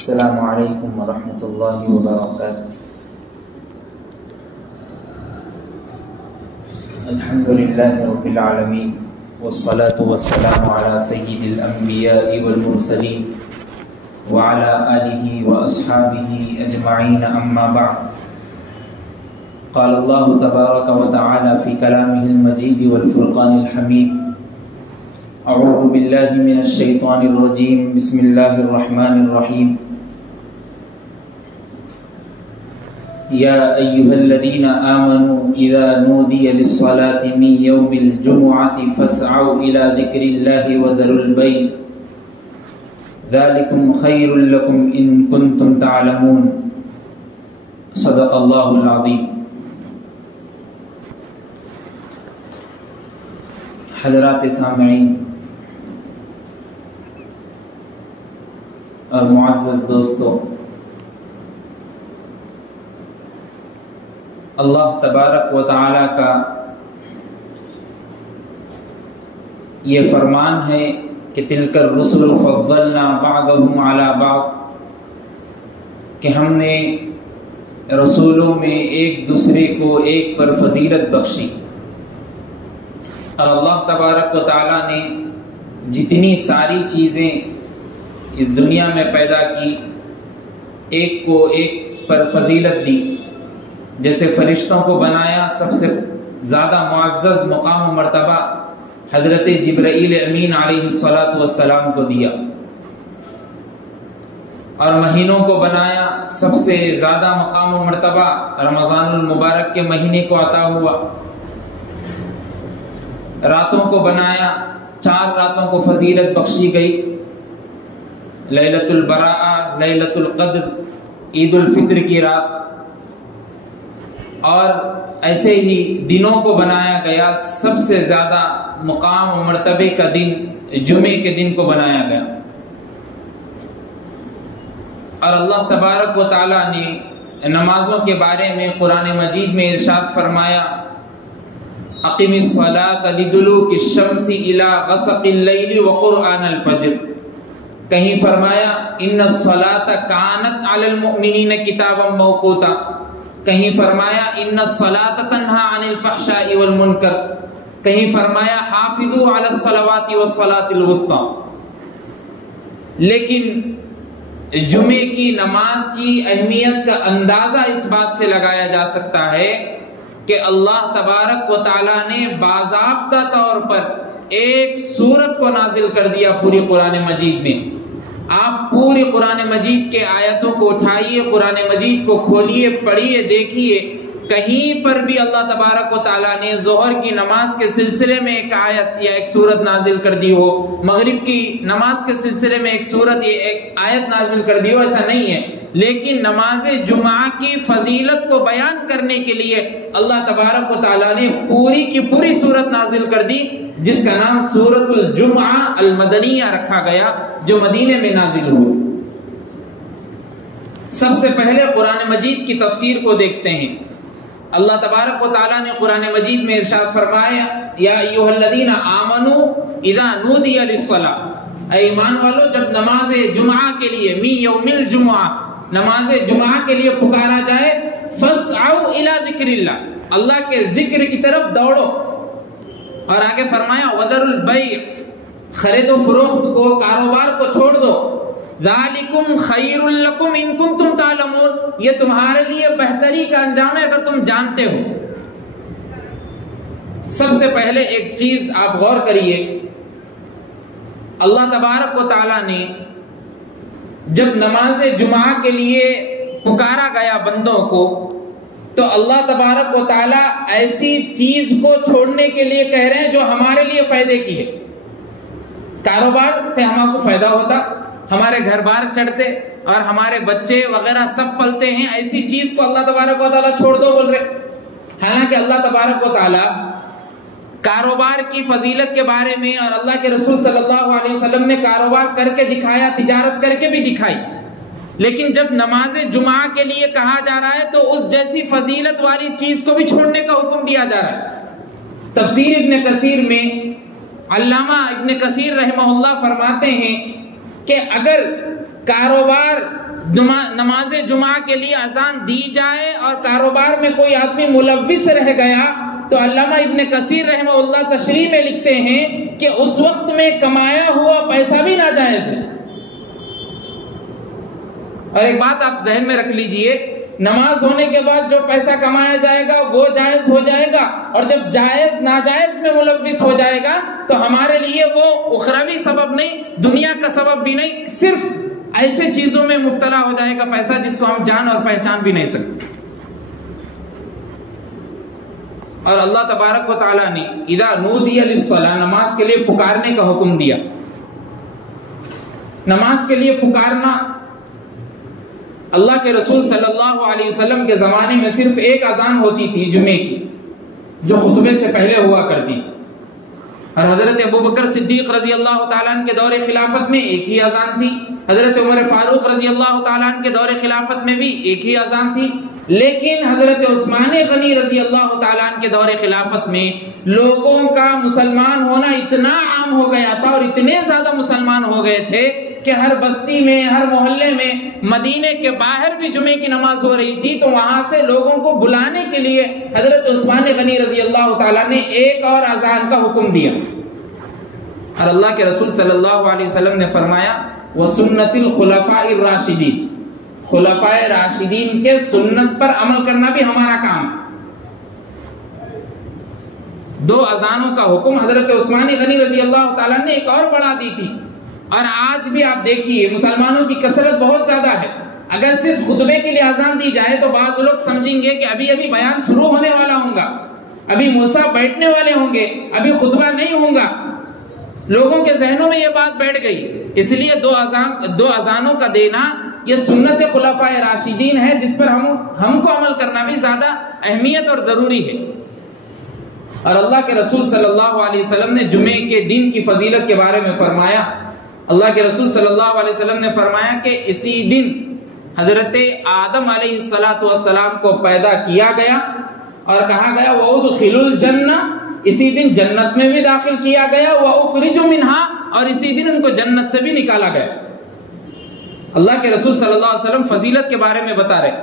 السلام علیکم ورحمۃ اللہ وبرکاتہ۔ الحمد للہ رب العالمین والصلاة والسلام علی سید الانبیاء والمرسلین وعلی آلہ واصحابہ اجمعین، اما بعد۔ قال اللہ تبارک وتعالی فی کلامہ المجید والفرقان الحمید: اعوذ باللہ من الشیطان الرجیم، بسم اللہ الرحمن الرحیم۔ یا ایہا الذین آمنوا اذا نودی للصلاة من یوم الجمعة فاسعوا الى ذکر اللہ وذروا البیع ذلکم خیر لکم ان کنتم تعلمون۔ صدق اللہ العظیم۔ حضرات سامعین اور معزز دوستو، اللہ تبارک و تعالی کا یہ فرمان ہے کہ تلک الرسل فضلنا بعضهم علی بعض، کہ ہم نے رسولوں میں ایک دوسرے کو ایک پر فضیلت بخشی، اور اللہ تبارک و تعالی نے جتنی ساری چیزیں اس دنیا میں پیدا کی، ایک کو ایک پر فضیلت دی۔ جیسے فرشتوں کو بنایا، سب سے زیادہ معزز مقام و مرتبہ حضرت جبرائیل امین علیہ الصلاۃ کو دیا، اور مہینوں کو بنایا، سب سے زیادہ مقام و مرتبہ رمضان المبارک کے مہینے کو عطا ہوا۔ راتوں کو بنایا، 4 راتوں کو فضیلت بخشی گئی: لیلۃ البراءہ، لیلۃ القدر، عید الفطر کی رات، اور ایسے ہی دنوں کو بنایا گیا۔ سب سے زیادہ مقام و مرتبے کا دن جمعے کے دن کو بنایا گیا، اور اللہ تبارک و تعالی نے نمازوں کے بارے میں قرآن مجید میں ارشاد فرمایا: اقم الصلاۃ لدلوک الشمس الی غسق اللیل وقرآن الفجر۔ کہیں فرمایا ان الصلاۃ کانت علی المؤمنین کتابا موقوتا، کہیں فرمایا ان الصلاۃ تنہی عن الفحشاء والمنکر، کہیں فرمایا حافظوا علی الصلوات والصلاۃ الوسطی۔ لیکن جمعے کی نماز کی اہمیت کا اندازہ اس بات سے لگایا جا سکتا ہے کہ اللہ تبارک و تعالی نے باضابطہ طور پر ایک سورت کو نازل کر دیا پوری قرآن مجید میں۔ آپ پوری قرآن مجید کے آیتوں کو اٹھائیے، قرآن مجید کو کھولیے، پڑھیے، دیکھیے، کہیں پر بھی اللہ تبارک و تعالیٰ نے ظہر کی نماز کے سلسلے میں ایک آیت یا ایک سورت نازل کر دی ہو، مغرب کی نماز کے سلسلے میں ایک سورت یا ایک آیت نازل کر دی ہو، ایسا نہیں ہے۔ لیکن نماز جمعہ کی فضیلت کو بیان کرنے کے لیے اللہ تبارک و تعالیٰ نے پوری کی پوری سورت نازل کر دی، جس کا نام سورۃ الجمعہ المدنیہ رکھا گیا، جو مدینے میں نازل ہوئی۔ سب سے پہلے قرآن مجید کی تفسیر کو دیکھتے ہیں۔ اللہ تبارک و تعالیٰ نے قرآن مجید میں ارشاد فرمایا: یا ایھا الذین آمنوا اذا نودی للصلاۃ، اے ایمان والو، جب نماز جمعہ کے لیے من یوم الجمعہ، نماز جمعہ کے لیے پکارا جائے، فاسعوا الی ذکر اللہ، اللہ کے ذکر کی طرف دوڑو۔ اور آگے فرمایا وذروا البیع، خرید و فروخت کو، کاروبار کو چھوڑ دو۔ ذالکم خیر لکم ان کنتم تعلمون، یہ تمہارے لیے بہتری کا انجام ہے اگر تم جانتے ہو۔ سب سے پہلے ایک چیز آپ غور کریے، اللہ تبارک و تعالی نے جب نماز جمعہ کے لیے پکارا گیا بندوں کو، تو اللہ تبارک و تعالی ایسی چیز کو چھوڑنے کے لیے کہہ رہے ہیں جو ہمارے لیے فائدے کی ہے۔ کاروبار سے ہمارے کو فائدہ ہوتا، ہمارے گھر بار چڑھتے اور ہمارے بچے وغیرہ سب پلتے ہیں، ایسی چیز کو اللہ تبارک و تعالیٰ چھوڑ دو بول رہے۔ حالانکہ اللہ تبارک و تعالیٰ کاروبار کی فضیلت کے بارے میں، اور اللہ کے رسول صلی اللہ علیہ وسلم نے کاروبار کر کے دکھایا، تجارت کر کے بھی دکھائی، لیکن جب نماز جمعہ کے لیے کہا جا رہا ہے تو اس جیسی فضیلت والی چیز کو بھی چھوڑنے کا حکم دیا جا رہا ہے۔ تفسیر ابن کثیر میں علامہ ابن کثیر رحمہ اللہ فرماتے ہیں کہ اگر کاروبار نماز جمعہ کے لیے اذان دی جائے اور کاروبار میں کوئی آدمی ملوث رہ گیا تو علامہ ابن کثیر رحمہ اللہ تشریح میں لکھتے ہیں کہ اس وقت میں کمایا ہوا پیسہ بھی ناجائز ہے۔ اور ایک بات آپ ذہن میں رکھ لیجئے، نماز ہونے کے بعد جو پیسہ کمایا جائے گا وہ جائز ہو جائے گا، اور جب جائز ناجائز میں ملوث ہو جائے گا تو ہمارے لیے وہ اخروی سبب نہیں، دنیا کا سبب بھی نہیں، صرف ایسے چیزوں میں مبتلا ہو جائے گا پیسہ جس کو ہم جان اور پہچان بھی نہیں سکتے۔ اور اللہ تبارک و تعالیٰ نے اذا نودی للصلاۃ، نماز کے لیے پکارنے کا حکم دیا۔ نماز کے لیے پکارنا، اللہ کے رسول صلی اللہ علیہ وسلم کے زمانے میں صرف ایک اذان ہوتی تھی جمعے کی، جو خطبے سے پہلے ہوا کرتی، اور حضرت ابو بکر صدیق رضی اللہ تعالیٰ عنہ کے دور خلافت میں ایک ہی اذان تھی، حضرت عمر فاروق رضی اللہ تعالیٰ عنہ کے دور خلافت میں بھی ایک ہی اذان تھی، لیکن حضرت عثمان غنی رضی اللہ تعالیٰ عنہ کے دور خلافت میں لوگوں کا مسلمان ہونا اتنا عام ہو گیا تھا اور اتنے زیادہ مسلمان ہو گئے تھے کہ ہر بستی میں، ہر محلے میں، مدینے کے باہر بھی جمعے کی نماز ہو رہی تھی تو وہاں سے لوگوں کو بلانے کے لیے حضرت عثمان غنی رضی اللہ تعالیٰ نے ایک اور اذان کا حکم دیا، اور اللہ کے رسول صلی اللہ علیہ وسلم نے فرمایا وَسُنَّةِ الْخُلَفَاءِ الرَّاشِدِينَ، خلفاء راشدین کے سنت پر عمل کرنا بھی ہمارا کام۔ دو اذانوں کا حکم حضرت عثمان غنی رضی اللہ تعالیٰ نے ایک اور بڑھا دی تھی، اور آج بھی آپ دیکھیے مسلمانوں کی کثرت بہت زیادہ ہے، اگر صرف خطبے کے لیے اذان دی جائے تو بعض لوگ سمجھیں گے کہ ابھی ابھی بیان شروع ہونے والا ہوگا، ابھی مولوی صاحب بیٹھنے والے ہوں گے، ابھی خطبہ نہیں ہوگا، لوگوں کے ذہنوں میں یہ بات بیٹھ گئی، اس لیے دو اذانوں کا دینا یہ سنت خلفاء راشدین ہے جس پر ہم کو عمل کرنا بھی زیادہ اہمیت اور ضروری ہے۔ اور اللہ کے رسول صلی اللہ علیہ وسلم نے جمعے کے دن کی فضیلت کے بارے میں فرمایا، اللہ کے رسول صلی اللہ علیہ وسلم نے فرمایا کہ اسی دن حضرت آدم علیہ السلام کو پیدا کیا گیا اور کہا گیا وَأُدْخِلُوا الْجَنَّةَ، اسی دن جنت میں بھی داخل کیا گیا، وَأُخْرِجُوا مِنْهَا، اور اسی دن ان کو جنت سے بھی نکالا گیا۔ اللہ کے رسول صلی اللہ علیہ وسلم فضیلت کے بارے میں بتا رہے،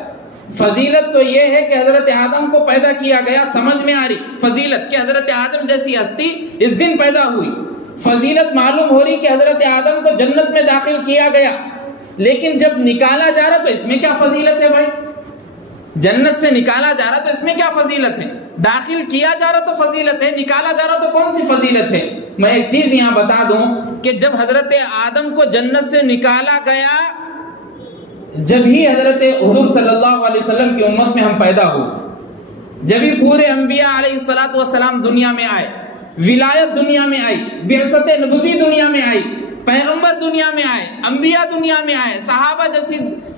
فضیلت تو یہ ہے کہ حضرت آدم کو پیدا کیا گیا، سمجھ میں آ رہی فضیلت کہ حضرت آدم جیسی ہستی اس دن پیدا ہوئی، فضیلت معلوم ہو رہی کہ حضرت آدم کو جنت میں داخل کیا گیا، لیکن جب نکالا جا رہا تو اس میں کیا فضیلت ہے بھائی؟ جنت سے نکالا جا رہا تو اس میں کیا فضیلت ہے؟ داخل کیا جا رہا تو فضیلت ہے، نکالا جا رہا تو کون سی فضیلت ہے؟ میں ایک چیز یہاں بتا دوں کہ جب حضرت آدم کو جنت سے نکالا گیا، جب ہی حضرت حضور صلی اللہ علیہ وسلم کی امت میں ہم پیدا ہوئے، جب ہی پورے انبیاء علیہ السلام دنیا میں آئے، ولایت دنیا میں آئی، بعثت نبوی دنیا میں آئی، پیغمبر دنیا میں آئے، انبیاء دنیا میں آئے، صحابہ جیسی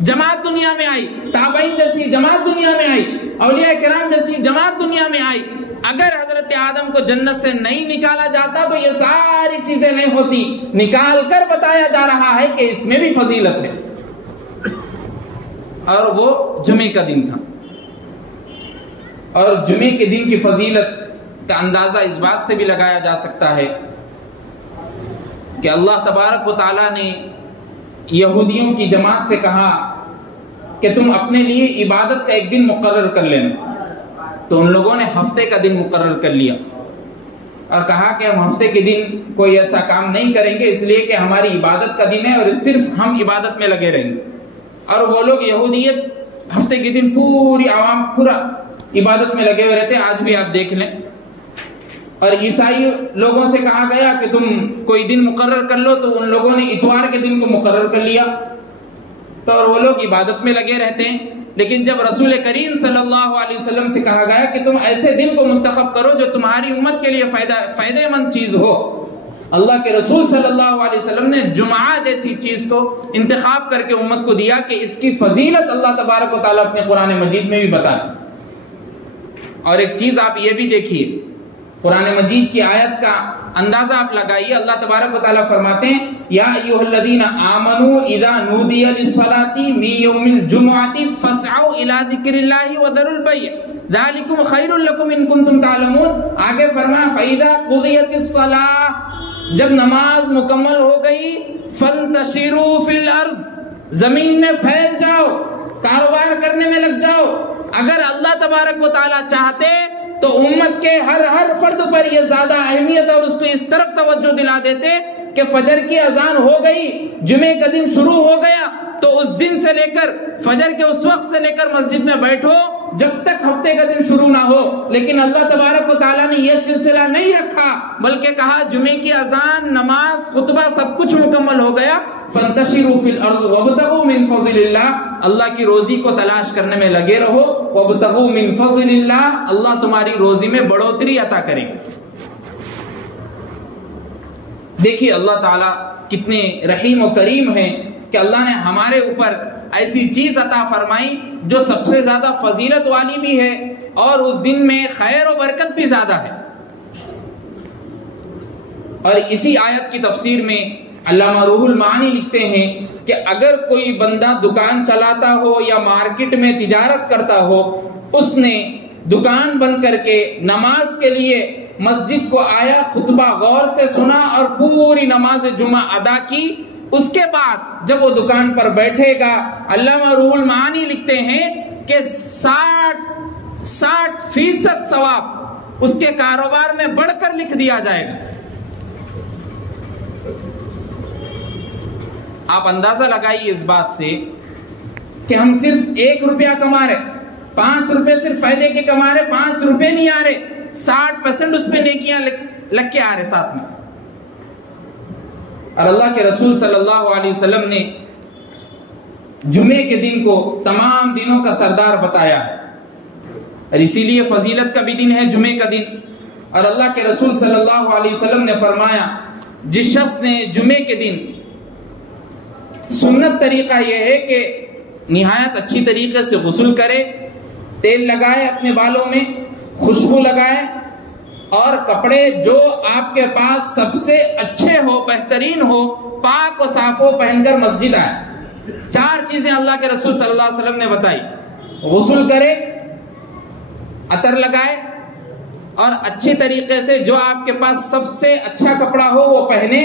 جماعت دنیا میں آئی، تابعین جیسی جماعت دنیا میں آئی، اولیاء کرام جیسی جماعت دنیا میں آئی۔ اگر حضرت آدم کو جنت سے نہیں نکالا جاتا تو یہ ساری چیزیں نہیں ہوتی، نکال کر بتایا جا رہا ہے کہ اس میں بھی فضیلت ہے، اور وہ جمعے کا دن تھا۔ اور جمعے کے دن کی فضیلت کا اندازہ اس بات سے بھی لگایا جا سکتا ہے کہ اللہ تبارک و تعالیٰ نے یہودیوں کی جماعت سے کہا کہ تم اپنے لیے عبادت کا ایک دن مقرر کر لینا، تو ان لوگوں نے ہفتے کا دن مقرر کر لیا اور کہا کہ ہم ہفتے کے دن کوئی ایسا کام نہیں کریں گے، اس لیے کہ ہماری عبادت کا دن ہے اور صرف ہم عبادت میں لگے رہیں گے۔ اور وہ لوگ یہودیت ہفتے کے دن پوری عوام پورا عبادت میں لگے ہوئے رہتے، آج بھی آپ دیکھ لیں۔ اور عیسائی لوگوں سے کہا گیا کہ تم کوئی دن مقرر کر لو، تو ان لوگوں نے اتوار کے دن کو مقرر کر لیا، تو اور وہ لوگ عبادت میں لگے رہتے ہیں۔ لیکن جب رسول کریم صلی اللہ علیہ وسلم سے کہا گیا کہ تم ایسے دن کو منتخب کرو جو تمہاری امت کے لیے فائدہ مند چیز ہو، اللہ کے رسول صلی اللہ علیہ وسلم نے جمعہ جیسی چیز کو انتخاب کر کے امت کو دیا کہ اس کی فضیلت اللہ تبارک و تعالیٰ اپنے قرآن مجید میں بھی بتاتے۔ اور ایک چیز آپ یہ بھی دیکھیے، قرآن مجید کی آیت کا اندازہ آپ لگائیے، اللہ تبارک و تعالیٰ فرماتے ہیں یا ایھا الذین آمنوا اذا نودی للصلاۃ من یوم الجمعۃ فاسعوا الی ذکر اللہ وذروا البیع ذلکم خیر لکم ان کنتم تعلمون۔ آگے فرمایا فاذا قضیت الصلاۃ، جب نماز مکمل ہو گئی، فانتشروا فی الارض، زمین میں پھیل جاؤ، کاروبار کرنے میں لگ جاؤ۔ اگر اللہ تبارک و تعالیٰ چاہتے تو امت کے ہر فرد پر یہ زیادہ اہمیت اور اس کو اس طرف توجہ دلا دیتے کہ فجر کی اذان ہو گئی، جمعے کا دن شروع ہو گیا، تو اس دن سے لے کر فجر کے اس وقت سے لے کر مسجد میں بیٹھو جب تک ہفتے کا دن شروع نہ ہو۔ لیکن اللہ تبارک و تعالیٰ نے یہ سلسلہ نہیں رکھا، بلکہ کہا جمعے کی اذان، نماز، خطبہ سب کچھ مکمل ہو گیا، فانتشروا فی الارض وابتغوا من فضل اللہ، اللہ کی روزی کو تلاش کرنے میں لگے رہو، وابتغوا من فضل اللہ، اللہ تمہاری روزی میں بڑھوتری عطا کرے۔ دیکھیے اللہ تعالیٰ کتنے رحیم و کریم ہیں کہ اللہ نے ہمارے اوپر ایسی چیز عطا فرمائی جو سب سے زیادہ فضیلت والی بھی ہے اور اس دن میں خیر و برکت بھی زیادہ ہے۔ اور اسی آیت کی تفسیر میں علامہ روح المعانی لکھتے ہیں کہ اگر کوئی بندہ دکان چلاتا ہو یا مارکیٹ میں تجارت کرتا ہو، اس نے دکان بند کر کے نماز کے لیے مسجد کو آیا، خطبہ غور سے سنا اور پوری نماز جمعہ ادا کی، اس کے بعد جب وہ دکان پر بیٹھے گا، علامہ روح المعانی لکھتے ہیں کہ 60% ثواب اس کے کاروبار میں بڑھ کر لکھ دیا جائے گا۔ آپ اندازہ لگائیے اس بات سے کہ ہم صرف 1 روپیہ کما رہے، 5 روپے صرف فائدے کے کما رہے، 5 روپے نہیں آ رہے، 60% اس پہ نیکیاں لگ کے آ رہے ساتھ میں۔ اور اللہ کے رسول صلی اللہ علیہ وسلم نے جمعے کے دن کو تمام دنوں کا سردار بتایا ہے، اور اسی لیے فضیلت کا بھی دن ہے جمعے کا دن۔ اور اللہ کے رسول صلی اللہ علیہ وسلم نے فرمایا جس شخص نے جمعے کے دن، سنت طریقہ یہ ہے کہ نہایت اچھی طریقے سے غسل کرے، تیل لگائے اپنے بالوں میں، خوشبو لگائے، اور کپڑے جو آپ کے پاس سب سے اچھے ہو، بہترین ہو، پاک و صاف ہو، پہن کر مسجد آئے۔ 4 چیزیں اللہ کے رسول صلی اللہ علیہ وسلم نے بتائی: غسل کرے، عطر لگائے، اور اچھی طریقے سے جو آپ کے پاس سب سے اچھا کپڑا ہو وہ پہنے،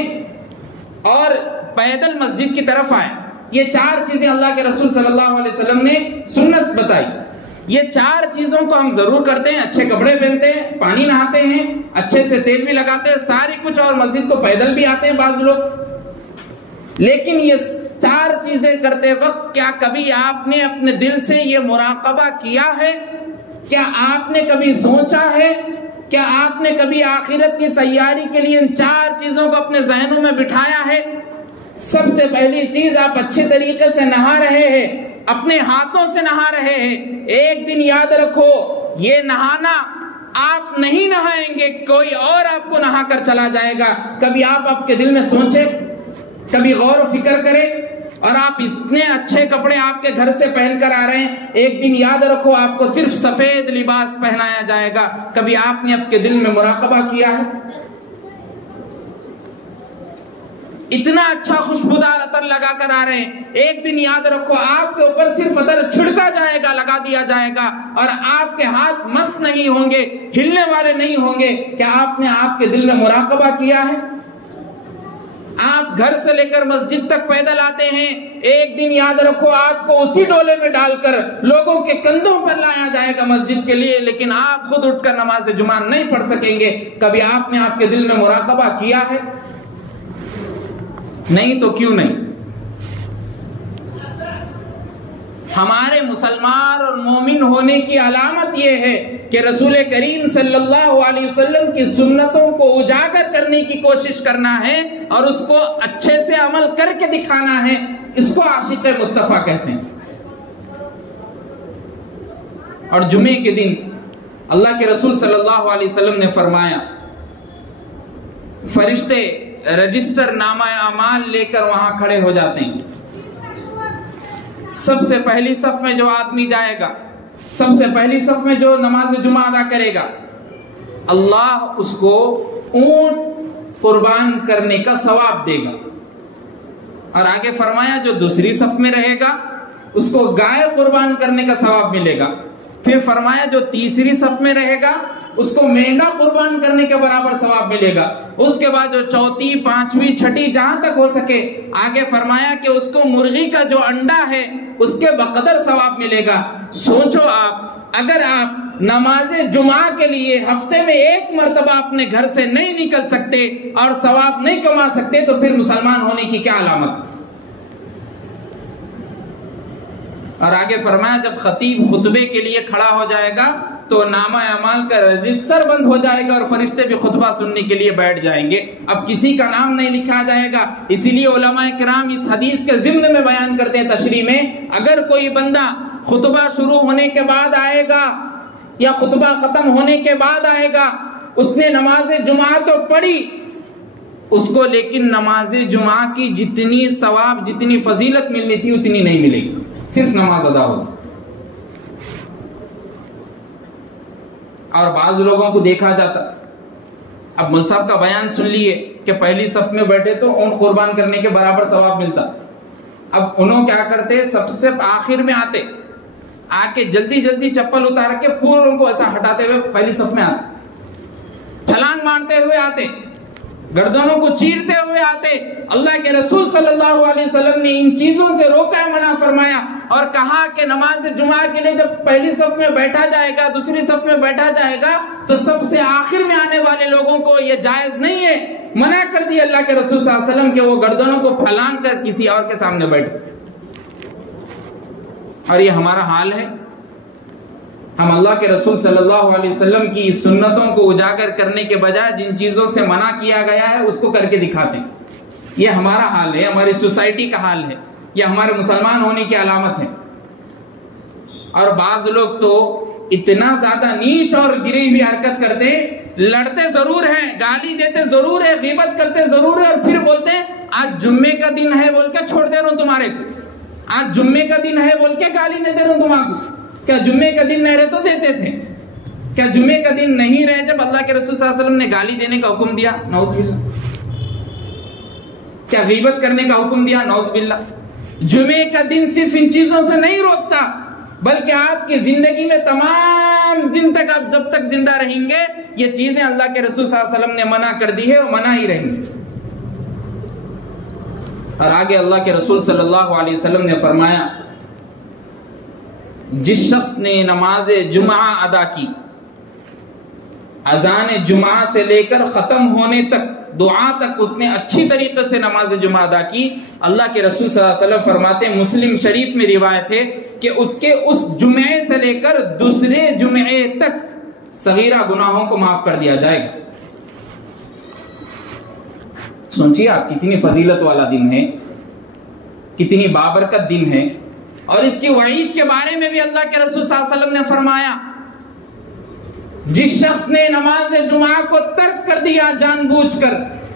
اور پیدل مسجد کی طرف آئے۔ یہ 4 چیزیں اللہ کے رسول صلی اللہ علیہ وسلم نے سنت بتائی۔ یہ 4 چیزوں کو ہم ضرور کرتے ہیں، اچھے کپڑے پہنتے ہیں، پانی نہاتے ہیں، اچھے سے تیل بھی لگاتے ہیں، ساری کچھ، اور مسجد کو پیدل بھی آتے ہیں بعض لوگ۔ لیکن یہ 4 چیزیں کرتے وقت کیا کبھی آپ نے اپنے دل سے یہ مراقبہ کیا ہے؟ کیا آپ نے کبھی سوچا ہے؟ کیا آپ نے کبھی آخرت کی تیاری کے لیے ان 4 چیزوں کو اپنے ذہنوں میں بٹھایا ہے؟ سب سے پہلی چیز، آپ اچھے طریقے سے نہا رہے ہیں، اپنے ہاتھوں سے نہا رہے ہیں۔ ایک دن یاد رکھو، یہ نہانا آپ نہیں نہائیں گے، کوئی اور آپ کو نہا کر چلا جائے گا۔ کبھی آپ کے دل میں سوچیں، کبھی غور و فکر کریں، اور آپ اتنے اچھے کپڑے آپ کے گھر سے پہن کر آ رہے ہیں، ایک دن یاد رکھو آپ کو صرف سفید لباس پہنایا جائے گا۔ کبھی آپ نے آپ کے دل میں مراقبہ کیا ہے؟ اتنا اچھا خوشبودار عطر لگا کر آ رہے ہیں، ایک دن یاد رکھو آپ کے اوپر صرف عطر چھڑکا جائے گا، لگا دیا جائے گا، اور آپ کے ہاتھ مست نہیں ہوں گے، ہلنے والے نہیں ہوں گے۔ کیا آپ نے آپ کے دل میں مراقبہ کیا ہے؟ آپ گھر سے لے کر مسجد تک پیدل آتے ہیں، ایک دن یاد رکھو آپ کو اسی ڈولے میں ڈال کر لوگوں کے کندھوں پر لایا جائے گا مسجد کے لیے، لیکن آپ خود اٹھ کر نماز جمعہ نہیں پڑھ سکیں گے۔ کبھی آپ نے آپ کے دل میں مراقبہ کیا ہے؟ نہیں تو کیوں نہیں؟ ہمارے مسلمان اور مومن ہونے کی علامت یہ ہے کہ رسول کریم صلی اللہ علیہ وسلم کی سنتوں کو اجاگر کرنے کی کوشش کرنا ہے اور اس کو اچھے سے عمل کر کے دکھانا ہے۔ اس کو عاشق مصطفیٰ کہتے ہیں۔ اور جمعے کے دن اللہ کے رسول صلی اللہ علیہ وسلم نے فرمایا، فرشتے رجسٹر نامہ اعمال لے کر وہاں کھڑے ہو جاتے ہیں۔ سب سے پہلی صف میں جو آدمی جائے گا، سب سے پہلی صف میں جو نماز جمعہ ادا کرے گا، اللہ اس کو اونٹ قربان کرنے کا ثواب دے گا۔ اور آگے فرمایا جو دوسری صف میں رہے گا اس کو گائے قربان کرنے کا ثواب ملے گا۔ پھر فرمایا جو تیسری صف میں رہے گا اس کو مینڈا قربان کرنے کے برابر ثواب ملے گا. اس کے بعد جو چوتھی، پانچویں، چھٹی جہاں تک ہو سکے، آگے فرمایا کہ اس کو مرغی کا جو انڈا ہے اس کے بقدر ثواب ملے گا. سوچو آپ، اگر آپ نماز جمعہ کے لیے ہفتے میں ایک مرتبہ اپنے گھر سے نہیں نکل سکتے اور ثواب نہیں کما سکتے تو پھر مسلمان ہونے کی کیا علامت ہے؟ اور آگے فرمایا جب خطیب خطبے کے لیے کھڑا ہو جائے گا تو نامہ اعمال کا رجسٹر بند ہو جائے گا اور فرشتے بھی خطبہ سننے کے لیے بیٹھ جائیں گے. اب کسی کا نام نہیں لکھا جائے گا. اسی لیے علماء کرام اس حدیث کے ضمن میں بیان کرتے ہیں تشریح میں، اگر کوئی بندہ خطبہ شروع ہونے کے بعد آئے گا یا خطبہ ختم ہونے کے بعد آئے گا، اس نے نماز جمعہ تو پڑھی، اس کو لیکن نماز جمعہ کی جتنی ثواب، جتنی فضیلت ملنی تھی اتنی نہیں ملے گی، صرف نماز ادا ہوگی. اور بعض لوگوں کو دیکھا جاتا، اب مل صاحب کا بیان سن لیے کہ پہلی صف میں بیٹھے تو اونٹ قربان کرنے کے برابر ثواب ملتا. اب انہوں کیا کرتے، سب سے آخر میں آتے، آ کے جلدی جلدی چپل اتار کے پوروں کو ایسا ہٹاتے ہوئے پہلی صف میں آتے، چھلانگ مارتے ہوئے آتے، گردنوں کو چیرتے ہوئے آتے. اللہ کے رسول صلی اللہ علیہ وسلم نے ان چیزوں سے روکا، منع فرمایا اور کہا کہ نماز جمعہ کے لیے جب پہلی صف میں بیٹھا جائے گا، دوسری صف میں بیٹھا جائے گا تو سب سے آخر میں آنے والے لوگوں کو یہ جائز نہیں ہے. منع کر دی اللہ کے رسول صلی اللہ علیہ وسلم کہ وہ گردنوں کو پھلانگ کر کسی اور کے سامنے بیٹھے. اور یہ ہمارا حال ہے. ہم اللہ کے رسول صلی اللہ علیہ وسلم کی سنتوں کو اجاگر کرنے کے بجائے جن چیزوں سے منع کیا گیا ہے اس کو کر کے دکھاتے ہیں. یہ ہمارا حال ہے، ہماری سوسائٹی کا حال ہے، یہ ہمارے مسلمان ہونے کی علامت ہے. اور بعض لوگ تو اتنا زیادہ نیچ اور گری ہوئی حرکت کرتے، لڑتے ضرور ہیں، گالی دیتے ضرور ہے، غیبت کرتے ضرور ہے، اور پھر بولتے ہیں آج جمعے کا دن ہے بول کے چھوڑ دے رہا ہوں تمہارے کو، آج جمعے کا دن ہے بول کے گالی نہیں دے رہا ہوں تمہارے کو. کیا جمعے کا دن نہیں رہے تو دیتے تھے؟ کیا جمعے کا دن نہیں رہے جب اللہ کے رسول صلی اللہ علیہ وسلم نے گالی دینے کا حکم دیا؟ نعوذ باللہ. کیا غیبت کرنے کا حکم دیا؟ نعوذ باللہ. جمعے کا دن صرف ان چیزوں سے نہیں روکتا بلکہ آپ کی زندگی میں تمام دن تک، آپ جب تک زندہ رہیں گے یہ چیزیں اللہ کے رسول صلی اللہ علیہ وسلم نے منع کر دی ہے، وہ منع ہی رہیں گے. اور آگے اللہ کے رسول صلی اللہ علیہ وسلم نے فرمایا جس شخص نے نماز جمعہ ادا کی، اذان جمعہ سے لے کر ختم ہونے تک، دعا تک اس نے اچھی طریقے سے نماز جمعہ ادا کی، اللہ کے رسول صلی اللہ علیہ وسلم فرماتے ہیں، مسلم شریف میں روایت ہے کہ اس کے اس جمعے سے لے کر دوسرے جمعے تک صغیرہ گناہوں کو معاف کر دیا جائے گا. سوچیے آپ کتنی فضیلت والا دن ہے، کتنی بابرکت دن ہے. اور اس کی وعید کے بارے میں بھی اللہ کے رسول صلی اللہ علیہ وسلم نے فرمایا جس شخص نے نماز جمعہ کو ترک کر دیا جان بوجھ کر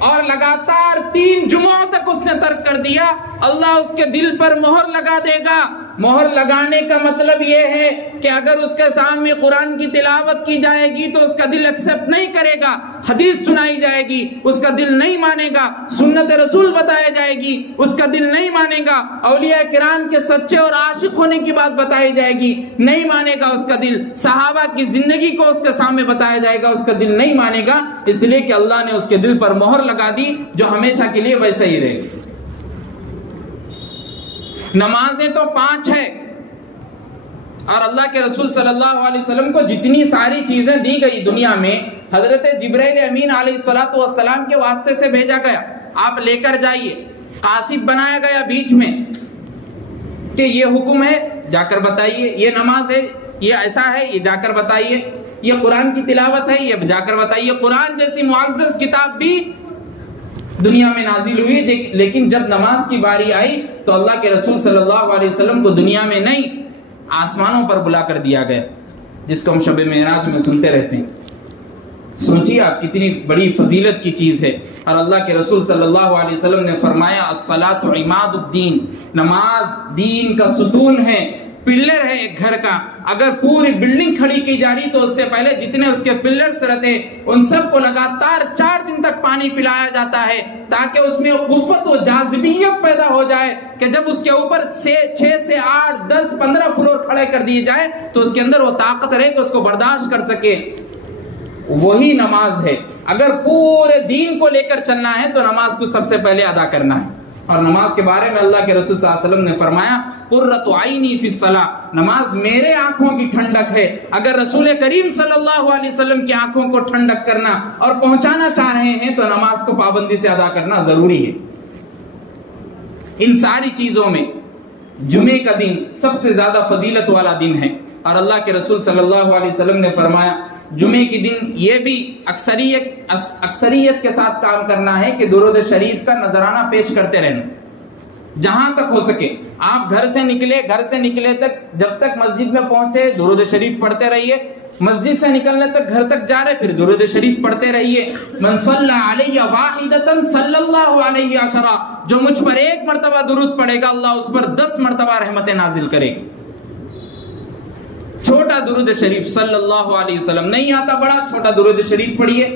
اور لگاتار 3 جمعوں تک اس نے ترک کر دیا، اللہ اس کے دل پر مہر لگا دے گا. مہر لگانے کا مطلب یہ ہے کہ اگر اس کے سامنے قرآن کی تلاوت کی جائے گی تو اس کا دل ایکسپٹ نہیں کرے گا، حدیث سنائی جائے گی اس کا دل نہیں مانے گا، سنت رسول بتایا جائے گی اس کا دل نہیں مانے گا، اولیاء کرام کے سچے اور عاشق ہونے کی بات بتائی جائے گی نہیں مانے گا اس کا دل، صحابہ کی زندگی کو اس کے سامنے بتایا جائے گا اس کا دل نہیں مانے گا، اس لیے کہ اللہ نے اس کے دل پر مہر لگا دی جو ہمیشہ کے لیے ویسا ہی رہے گی. نمازیں تو 5 ہے اور اللہ کے رسول صلی اللہ علیہ وسلم کو جتنی ساری چیزیں دی گئی دنیا میں حضرت جبرائیل امین علیہ السلام کے واسطے سے بھیجا گیا، آپ لے کر جائیے. قاصد بنایا گیا بیچ میں کہ یہ حکم ہے جا کر بتائیے، یہ نماز ہے یہ ایسا ہے یہ جا کر بتائیے، یہ قرآن کی تلاوت ہے یہ جا کر بتائیے. قرآن جیسی معزز کتاب بھی دنیا میں نازل ہوئی، لیکن جب نماز کی باری آئی تو اللہ کے رسول صلی اللہ علیہ وسلم کو دنیا میں نہیں آسمانوں پر بلا کر دیا گیا، جس کو ہم شب معراج میں سنتے رہتے ہیں. سوچیے آپ کتنی بڑی فضیلت کی چیز ہے. اور اللہ کے رسول صلی اللہ علیہ وسلم نے فرمایا الصلاۃ عماد الدین، نماز دین کا ستون ہے. پلر ہے ایک گھر کا، اگر پوری بلڈنگ کھڑی کی جا رہی تو اس سے پہلے جتنے اس کے پلرز رہتے ان سب کو لگاتار 4 دن تک پانی پلایا جاتا ہے، تاکہ اس میں قوت و جاذبیت پیدا ہو جائے کہ جب اس کے اوپر 6 سے 8 10 15 فلور کھڑے کر دیے جائے تو اس کے اندر وہ طاقت رہے کہ اس کو برداشت کر سکے۔ وہی نماز ہے۔ اگر پورے دین کو لے کر چلنا ہے تو نماز کو سب سے پہلے ادا کرنا ہے۔ اور نماز کے بارے میں اللہ کے رسول صلی اللہ علیہ وسلم نے فرمایا قرۃ عینی فی الصلاۃ، نماز میرے آنکھوں کی ٹھنڈک ہے۔ اگر رسول کریم صلی اللہ علیہ وسلم کی آنکھوں کو ٹھنڈک کرنا اور پہنچانا چاہ رہے ہیں تو نماز کو پابندی سے ادا کرنا ضروری ہے۔ ان ساری چیزوں میں جمعے کا دن سب سے زیادہ فضیلت والا دن ہے، اور اللہ کے رسول صلی اللہ علیہ وسلم نے فرمایا جمعے کے دن یہ بھی اکثریت کے ساتھ کام کرنا ہے کہ درود شریف کا نذرانہ پیش کرتے رہنا، جہاں تک ہو سکے۔ آپ گھر سے نکلے تک جب تک مسجد میں پہنچے درود شریف پڑھتے رہیے، مسجد سے نکلنے تک گھر تک جا رہے پھر درود شریف پڑھتے رہیے۔ من صلی علیہ واحدۃ صلی اللہ علیہ عشرہ، جو مجھ پر 1 مرتبہ درود پڑھے گا اللہ اس پر 10 مرتبہ رحمت نازل کرے گا۔ چھوٹا درود شریف صلی اللہ علیہ وسلم، نہیں آتا بڑا، چھوٹا درود شریف پڑھیے۔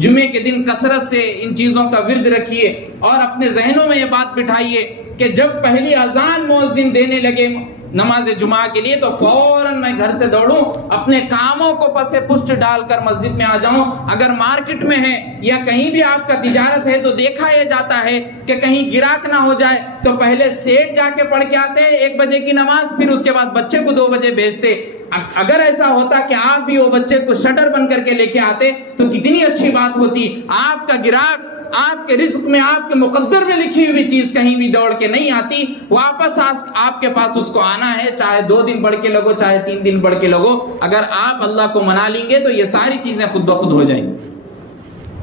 جمعے کے دن کثرت سے ان چیزوں کا ورد رکھیے اور اپنے ذہنوں میں یہ بات بٹھائیے کہ جب پہلی اذان مؤذن دینے لگے نماز جمعہ کے لیے تو فوراً میں گھر سے دوڑوں، اپنے کاموں کو پس پشت ڈال کر مسجد میں آ جاؤں۔ اگر مارکیٹ میں ہے یا کہیں بھی آپ کا تجارت ہے تو دیکھا یہ جاتا ہے کہ کہیں گراک نہ ہو جائے تو پہلے سیٹ جا کے پڑھ کے آتے 1 بجے کی نماز، پھر اس کے بعد بچے کو 2 بجے بھیجتے۔ اگر ایسا ہوتا کہ آپ بھی وہ بچے کو شٹر بند کر کے لے کے آتے تو کتنی اچھی بات ہوتی۔ آپ کا گراک آپ کے رزق میں، آپ کے مقدر میں لکھی ہوئی چیز کہیں بھی دوڑ کے نہیں آتی، واپس آپ کے پاس اس کو آنا ہے، چاہے 2 دن بڑھ کے لگو چاہے 3 دن بڑھ کے لگو۔ اگر آپ اللہ کو منا لیں گے تو یہ ساری چیزیں خود بخود ہو جائیں گی۔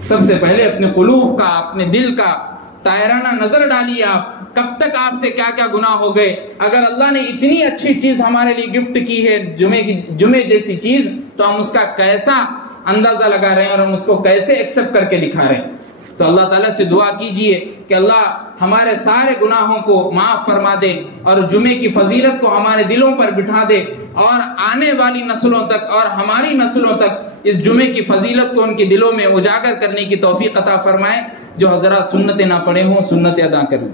سب سے پہلے اپنے قلوب کا، اپنے دل کا طاہرانہ نظر ڈالیے آپ کب تک آپ سے کیا کیا گناہ ہو گئے۔ اگر اللہ نے اتنی اچھی چیز ہمارے لیے گفٹ کی ہے جمعے جیسی چیز، تو ہم اس کا کیسا اندازہ لگا رہے ہیں اور ہم اس کو کیسے ایکسپٹ کر کے دکھا رہے ہیں۔ تو اللہ تعالیٰ سے دعا کیجئے کہ اللہ ہمارے سارے گناہوں کو معاف فرما دے اور جمعے کی فضیلت کو ہمارے دلوں پر بٹھا دے، اور آنے والی نسلوں تک اور ہماری نسلوں تک اس جمعے کی فضیلت کو ان کے دلوں میں اجاگر کرنے کی توفیق عطا فرمائے۔ جو حضرات سنتیں نہ پڑھے ہوں سنتیں ادا کریں۔